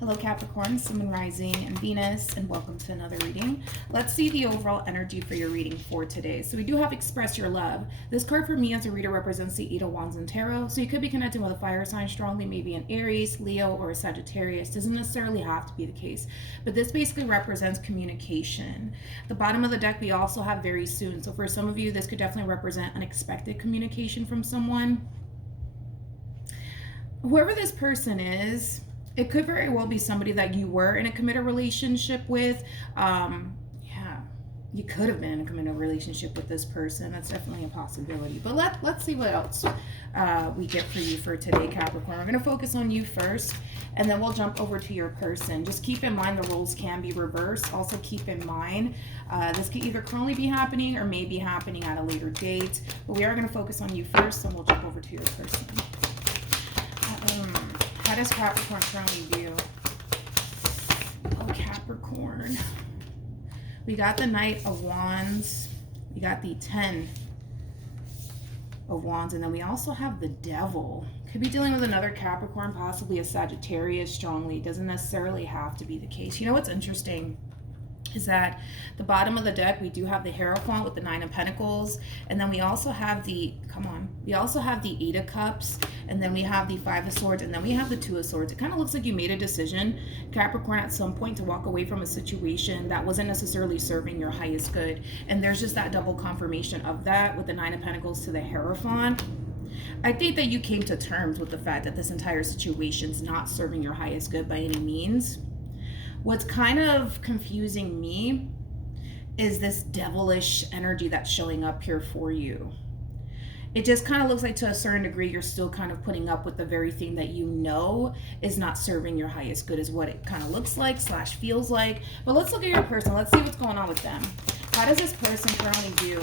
Hello Capricorn, Sun, Moon, Rising, and Venus, and welcome to another reading. Let's see the overall energy for your reading for today. So we do have Express Your Love. This card for me as a reader represents the Eight of Wands in Tarot. So you could be connecting with a fire sign strongly, maybe an Aries, Leo, or a Sagittarius. Doesn't necessarily have to be the case. But this basically represents communication. The bottom of the deck, we also have very soon. So for some of you, this could definitely represent unexpected communication from someone. Whoever this person is, it could very well be somebody that you were in a committed relationship with. You could have been in a committed relationship with this person. That's definitely a possibility. But let's see what else we get for you for today, Capricorn. We're going to focus on you first, and then we'll jump over to your person. Just keep in mind the roles can be reversed. Also keep in mind this could either currently be happening or may be happening at a later date. But we are going to focus on you first, and we'll jump over to your person. How does Capricorn currently view? Oh, Capricorn. We got the Knight of Wands. We got the 10 of Wands. And then we also have the Devil. Could be dealing with another Capricorn, possibly a Sagittarius strongly. It doesn't necessarily have to be the case. You know what's interesting is that the bottom of the deck, we do have the Hierophant with the 9 of Pentacles, and then we also have the, we also have the 8 of Cups, and then we have the 5 of Swords, and then we have the 2 of Swords. It kind of looks like you made a decision, Capricorn, at some point to walk away from a situation that wasn't necessarily serving your highest good, and there's just that double confirmation of that with the 9 of Pentacles to the Hierophant. I think that you came to terms with the fact that this entire situation's not serving your highest good by any means. What's kind of confusing me is this devilish energy that's showing up here for you. It just kind of looks like to a certain degree you're still kind of putting up with the very thing that you know is not serving your highest good is what it kind of looks like / feels like. But let's look at your person. Let's see what's going on with them. How does this person currently view?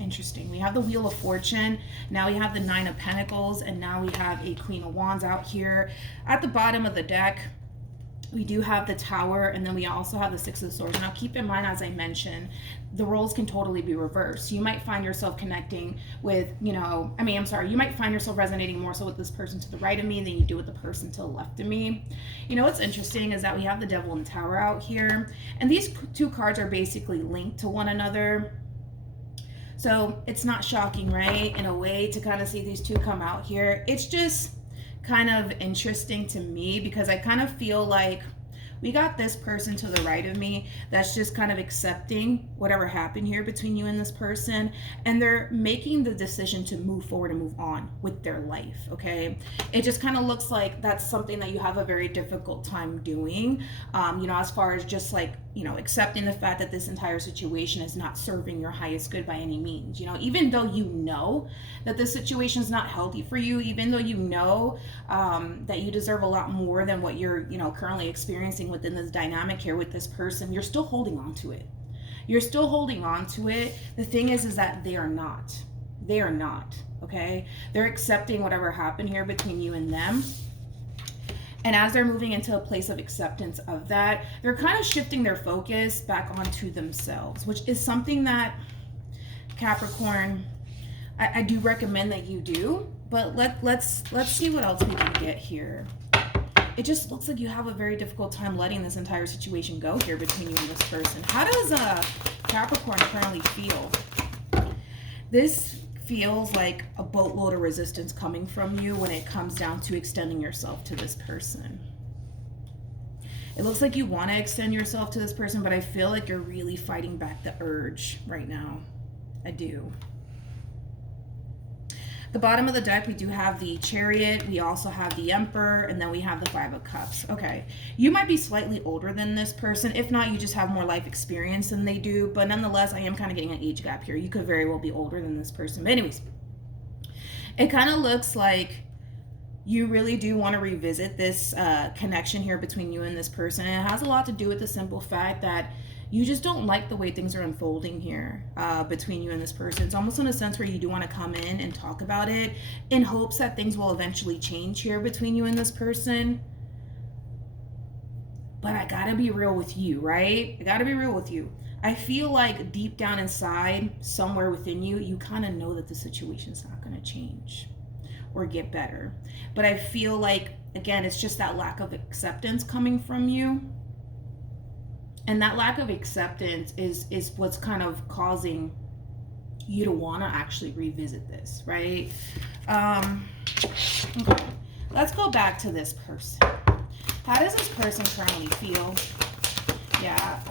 Interesting. We have the Wheel of Fortune. Now we have the 9 of Pentacles, and now we have a Queen of Wands out here. At the bottom of the deck, we do have the Tower, and then we also have the 6 of Swords. Now keep in mind, as I mentioned, the roles can totally be reversed. You might find yourself connecting with, you might find yourself resonating more so with this person to the right of me than you do with the person to the left of me. You know what's interesting is that we have the Devil and the Tower out here, and these two cards are basically linked to one another. So it's not shocking, right, in a way, to kind of see these two come out here. It's just kind of interesting to me because I kind of feel like we got this person to the right of me that's just kind of accepting whatever happened here between you and this person, and they're making the decision to move forward and move on with their life, okay? It just kind of looks like that's something that you have a very difficult time doing, as far as just like, accepting the fact that this entire situation is not serving your highest good by any means. Even though you know that this situation is not healthy for you, even though you know that you deserve a lot more than what you're, currently experiencing within this dynamic here with this person, you're still holding on to it. You're still holding on to it. The thing is that they are not. They are not, okay? They're accepting whatever happened here between you and them. And as they're moving into a place of acceptance of that, they're kind of shifting their focus back onto themselves, which is something that, Capricorn, I do recommend that you do. But let's see what else we can get here. It just looks like you have a very difficult time letting this entire situation go here between you and this person. How does Capricorn currently feel? This feels like a boatload of resistance coming from you when it comes down to extending yourself to this person. It looks like you want to extend yourself to this person, but I feel like you're really fighting back the urge right now. I do. The bottom of the deck, we do have the Chariot, we also have the Emperor, and then we have the 5 of Cups. Okay, you might be slightly older than this person. If not, you just have more life experience than they do. But nonetheless, I am kind of getting an age gap here. You could very well be older than this person. But anyways, it kind of looks like you really do want to revisit this connection here between you and this person. And it has a lot to do with the simple fact that you just don't like the way things are unfolding here between you and this person. It's almost in a sense where you do want to come in and talk about it in hopes that things will eventually change here between you and this person. But I gotta be real with you, right? I gotta be real with you. I feel like deep down inside, somewhere within you, you kind of know that the situation's not going to change. or get better. But I feel like, again, it's just that lack of acceptance coming from you. And that lack of acceptance is what's kind of causing you to want to actually revisit this, right? Okay. Let's go back to this person. How does this person currently feel? Yeah.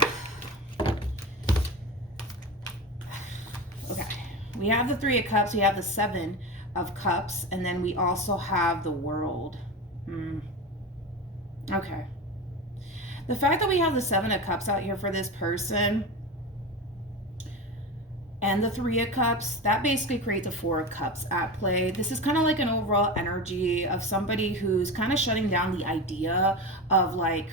Okay. We have the Three of Cups. We have the Seven of Cups. And then we also have the World. Okay. The fact that we have the Seven of Cups out here for this person and the Three of Cups, that basically creates a Four of Cups at play. This is kind of like an overall energy of somebody who's kind of shutting down the idea of like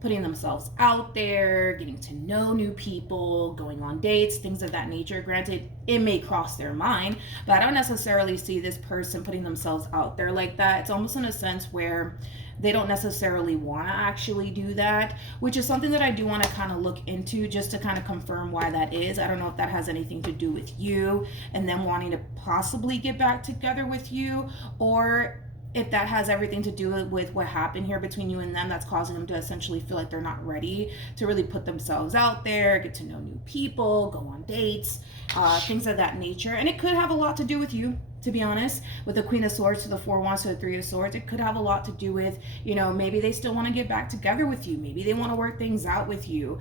putting themselves out there, getting to know new people, going on dates, things of that nature. Granted, it may cross their mind, but I don't necessarily see this person putting themselves out there like that. It's almost in a sense where they don't necessarily want to actually do that, which is something that I do want to kind of look into just to kind of confirm why that is. I don't know if that has anything to do with you and them wanting to possibly get back together with you, or if that has everything to do with what happened here between you and them that's causing them to essentially feel like they're not ready to really put themselves out there, get to know new people, go on dates, things of that nature. And it could have a lot to do with you, to be honest, with the Queen of Swords to the Four of Wands to the Three of Swords. It could have a lot to do with, you know, maybe they still want to get back together with you. Maybe they want to work things out with you.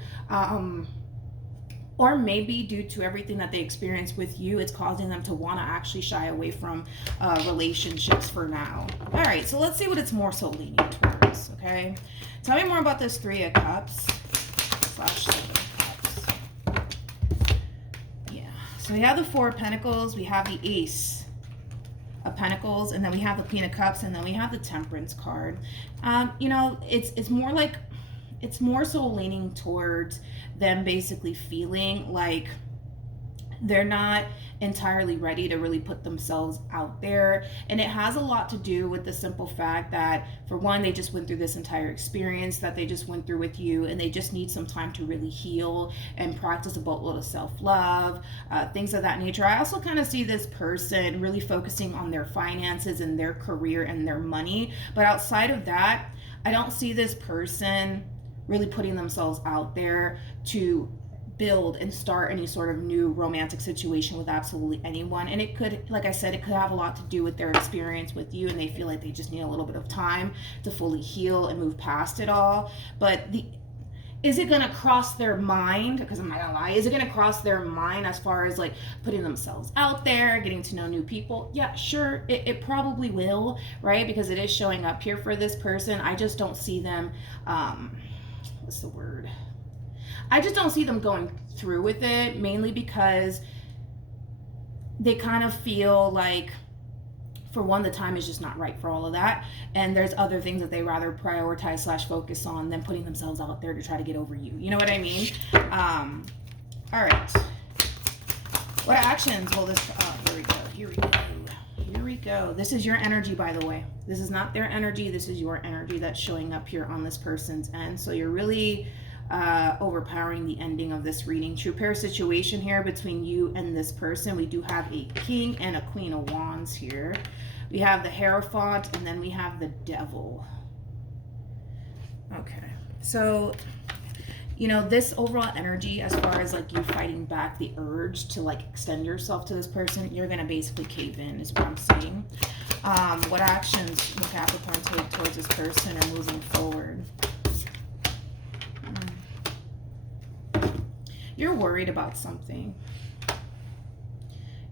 Or maybe due to everything that they experience with you, it's causing them to want to actually shy away from relationships for now. All right, so let's see what it's more so leaning towards, okay? Tell me more about this Three of Cups / Seven of Cups. Yeah, so we have the Four of Pentacles, we have the Ace of Pentacles, and then we have the Queen of Cups, and then we have the Temperance card. You know, it's more like, it's more so leaning towards them basically feeling like they're not entirely ready to really put themselves out there. And it has a lot to do with the simple fact that, for one, they just went through this entire experience that they just went through with you, and they just need some time to really heal and practice a boatload of self-love, things of that nature. I also kind of see this person really focusing on their finances and their career and their money. But outside of that, I don't see this person really putting themselves out there to build and start any sort of new romantic situation with absolutely anyone. And it could, like I said, it could have a lot to do with their experience with you, and they feel like they just need a little bit of time to fully heal and move past it all. But is it going to cross their mind? Because I'm not gonna lie, is it going to cross their mind as far as like putting themselves out there, getting to know new people? Yeah, sure, it probably will, right? Because it is showing up here for this person. I just don't see them, what's the word? I just don't see them going through with it, mainly because they kind of feel like, for one, the time is just not right for all of that. And there's other things that they rather prioritize / focus on than putting themselves out there to try to get over you. You know what I mean? All right. What actions will this, here we go. This is your energy, by the way. This is not their energy. This is your energy that's showing up here on this person's end. So you're really overpowering the ending of this reading. True pair situation here between you and this person. We do have a King and a Queen of Wands here. We have the Hierophant, and then we have the Devil. Okay, so you know, this overall energy, as far as like you fighting back the urge to like extend yourself to this person, you're gonna basically cave in, is what I'm saying. What actions will Capricorn take towards this person or moving forward? You're worried about something.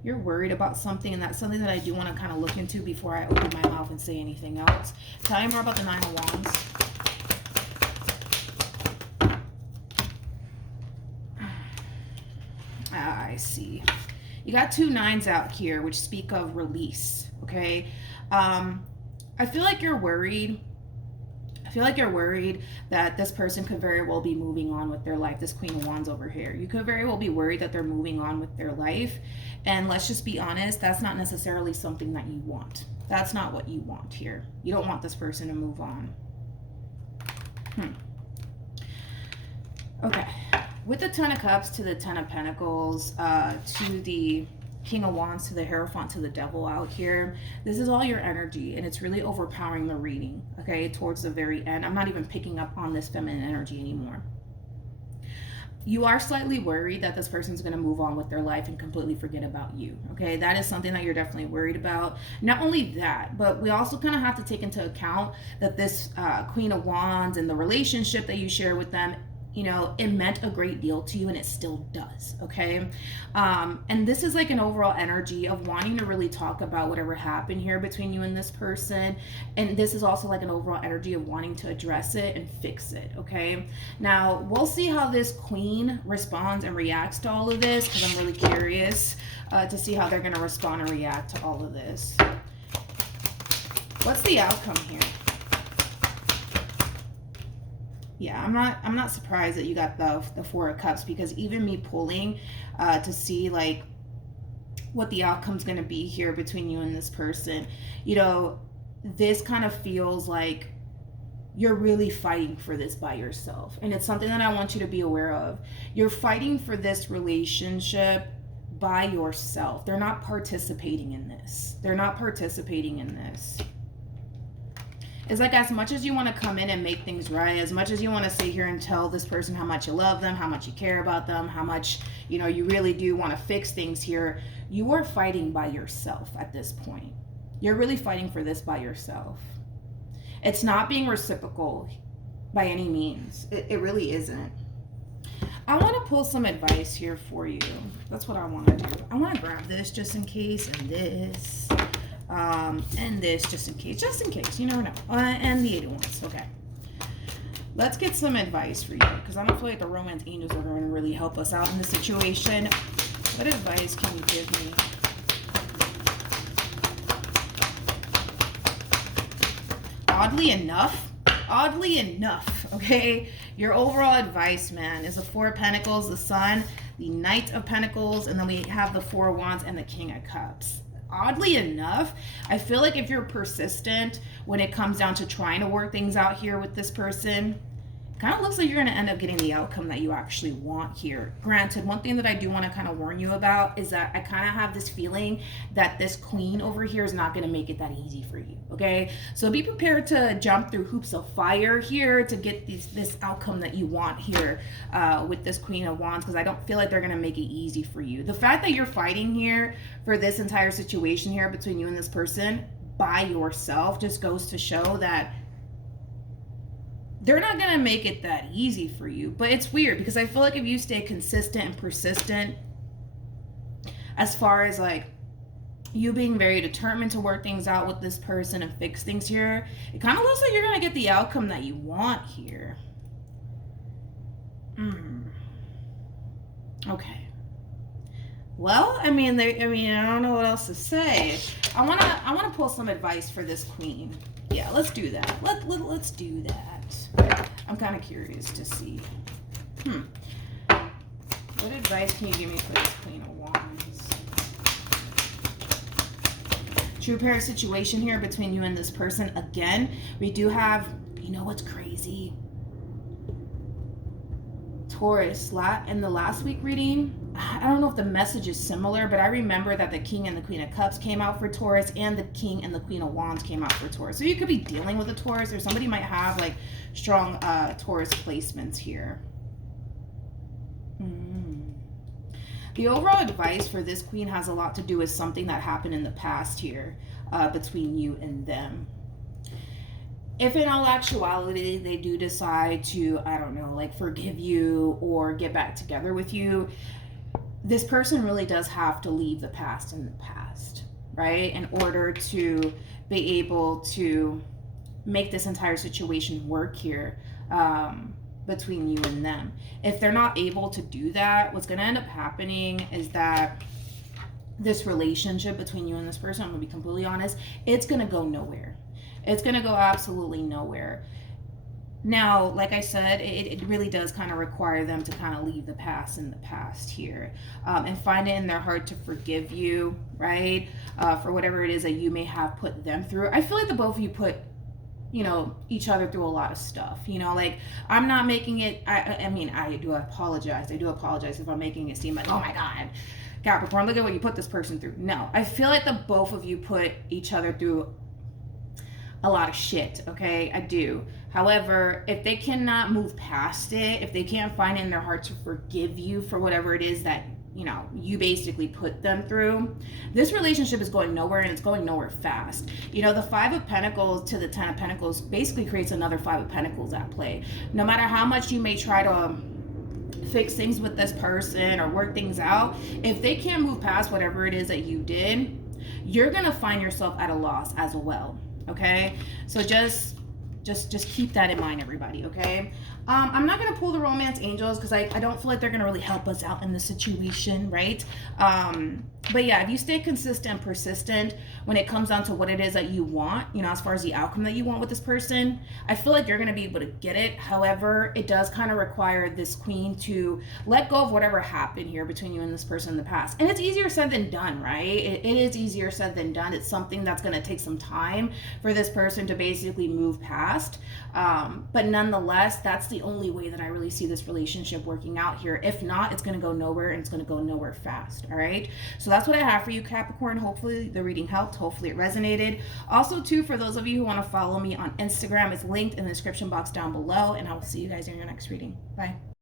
You're worried about something, and that's something that I do want to kind of look into before I open my mouth and say anything else. Tell me more about the Nine of Wands. I see. You got two nines out here, which speak of release, okay? I feel like you're worried. I feel like you're worried that this person could very well be moving on with their life. This Queen of Wands over here. You could very well be worried that they're moving on with their life. And let's just be honest, that's not necessarily something that you want. That's not what you want here. You don't want this person to move on. Okay. With the Ten of Cups to the Ten of Pentacles, to the King of Wands to the Hierophant to the Devil out here. This is all your energy, and it's really overpowering the reading, okay, towards the very end. I'm not even picking up on this feminine energy anymore. You are slightly worried that this person's going to move on with their life and completely forget about you, okay? That is something that you're definitely worried about. Not only that, but we also kind of have to take into account that this Queen of Wands and the relationship that you share with them, you know, it meant a great deal to you, and it still does, okay? And this is like an overall energy of wanting to really talk about whatever happened here between you and this person. And this is also like an overall energy of wanting to address it and fix it, okay? Now, we'll see how this queen responds and reacts to all of this, because I'm really curious to see how they're going to respond and react to all of this. What's the outcome here? Yeah, I'm not surprised that you got the Four of Cups, because even me pulling to see like what the outcome's going to be here between you and this person, you know, this kind of feels like you're really fighting for this by yourself. And it's something that I want you to be aware of. You're fighting for this relationship by yourself. They're not participating in this. They're not participating in this. It's like, as much as you want to come in and make things right, as much as you want to sit here and tell this person how much you love them, how much you care about them, how much, you know, you really do want to fix things here, you are fighting by yourself at this point. You're really fighting for this by yourself. It's not being reciprocal by any means. It really isn't. I want to pull some advice here for you. That's what I want to do. I want to grab this just in case, and this. And this just in case, you never know. And the 8 of Wands. Okay, let's get some advice for you, because I don't feel like the romance angels are going to really help us out in this situation. What advice can you give me? Oddly enough, okay, your overall advice, man, is the Four of Pentacles, the Sun, the Knight of Pentacles, and then we have the Four of Wands and the King of Cups. Oddly enough, I feel like if you're persistent when it comes down to trying to work things out here with this person, it kind of looks like you're going to end up getting the outcome that you actually want here. Granted, one thing that I do want to kind of warn you about is that I kind of have this feeling that this queen over here is not going to make it that easy for you, okay? So be prepared to jump through hoops of fire here to get this outcome that you want here with this Queen of Wands, because I don't feel like they're going to make it easy for you. The fact that you're fighting here for this entire situation here between you and this person by yourself just goes to show that they're not going to make it that easy for you. But it's weird, because I feel like if you stay consistent and persistent as far as like you being very determined to work things out with this person and fix things here, it kind of looks like you're going to get the outcome that you want here. Okay. Well, I mean, I don't know what else to say. I want to pull some advice for this queen. Yeah, let's do that. Let's do that. I'm kind of curious to see. What advice can you give me for this Queen of Wands? True pair situation here between you and this person. Again, we do have, you know what's crazy? Taurus, in the last week reading, I don't know if the message is similar, but I remember that the King and the Queen of Cups came out for Taurus, and the King and the Queen of Wands came out for Taurus. So you could be dealing with a Taurus, or somebody might have like strong Taurus placements here. The overall advice for this queen has a lot to do with something that happened in the past here between you and them. If in all actuality they do decide to, I don't know, like forgive you or get back together with you, this person really does have to leave the past in the past, right? In order to be able to make this entire situation work here between you and them. If they're not able to do that, what's going to end up happening is that this relationship between you and this person, I'm going to be completely honest, it's going to go nowhere. It's going to go absolutely nowhere. Now, like I said, it really does kind of require them to kind of leave the past in the past here and find it in their heart to forgive you, right? For whatever it is that you may have put them through. I feel like the both of you put, you know, each other through a lot of stuff, you know, like I'm not making it, I mean, I do apologize if I'm making it seem like, oh my God, Capricorn, look at what you put this person through. No, I feel like the both of you put each other through a lot of shit, okay? I do. However, if they cannot move past it, if they can't find it in their heart to forgive you for whatever it is that, you know, you basically put them through, this relationship is going nowhere, and it's going nowhere fast. You know, the Five of Pentacles to the Ten of Pentacles basically creates another Five of Pentacles at play. No matter how much you may try to fix things with this person or work things out, if they can't move past whatever it is that you did, you're gonna find yourself at a loss as well. Okay, so just keep that in mind, everybody. Okay, I'm not gonna pull the romance angels because I don't feel like they're gonna really help us out in this situation, right? But yeah, if you stay consistent and persistent when it comes down to what it is that you want, you know, as far as the outcome that you want with this person, I feel like you're gonna be able to get it. However, it does kind of require this queen to let go of whatever happened here between you and this person in the past. And it's easier said than done, right? It is easier said than done. It's something that's gonna take some time for this person to basically move past. But nonetheless, that's the only way that I really see this relationship working out here. If not, it's going to go nowhere, and it's going to go nowhere fast. All right. So that's what I have for you, Capricorn. Hopefully the reading helped. Hopefully it resonated. Also, too, for those of you who want to follow me on Instagram, it's linked in the description box down below, and I will see you guys in your next reading. Bye.